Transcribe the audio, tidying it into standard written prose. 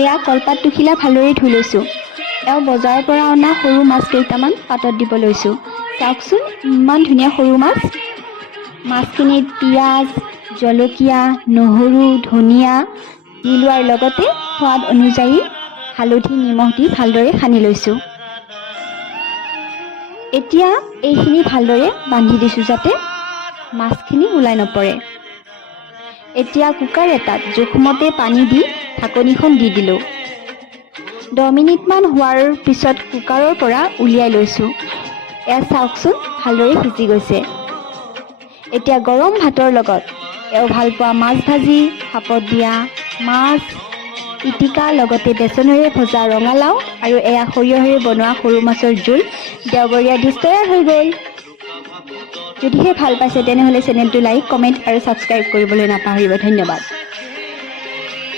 এয়া কলপাত টুখিলা ভালদৰে ধুই লৈছোঁ। এওঁ বজাৰৰ পৰা অনা সৰু মাছ কেইটামান পাতত দিব লৈছোঁ। চাওকচোন ইমান ধুনীয়া সৰু মাছ। মাছখিনিত পিঁয়াজ, জলকীয়া, নহৰু, ধনিয়া দি লোৱাৰ লগতে সোৱাদ অনুযায়ী হালধি, নিমখ দি ভালদৰে সানি লৈছোঁ। এতিয়া এইখিনি ভালদৰে বান্ধি দিছোঁ যাতে মাছখিনি ওলাই নপৰে। এতিয়া কুকাৰ এটাত জোখমতে পানী দি ঢাকনিখন দি দিলোঁ। 10 মিনিটমান হোৱাৰ পিছত কুকাৰৰ পৰা উলিয়াই লৈছোঁ। এয়া চাওকচোন ভালদৰে সিজি গৈছে। এতিয়া গৰম ভাতৰ লগত এওঁ ভাল পোৱা মাছ ভাজি, ভাপত দিয়া মাছ, পিটিকা লগতে বেচনেৰে ভজা ৰঙালাও আৰু এয়া সৰিয়হেৰে বনোৱা সৰু মাছৰ জোল দেওবৰীয়া ডিছ তৈয়াৰ হৈ গ'ল। যদিহে ভাল পাইছে তেনেহ'লে চেনেলটো লাইক, কমেণ্ট আৰু ছাবস্ক্ৰাইব কৰিবলৈ নাপাহৰিব। ধন্যবাদ।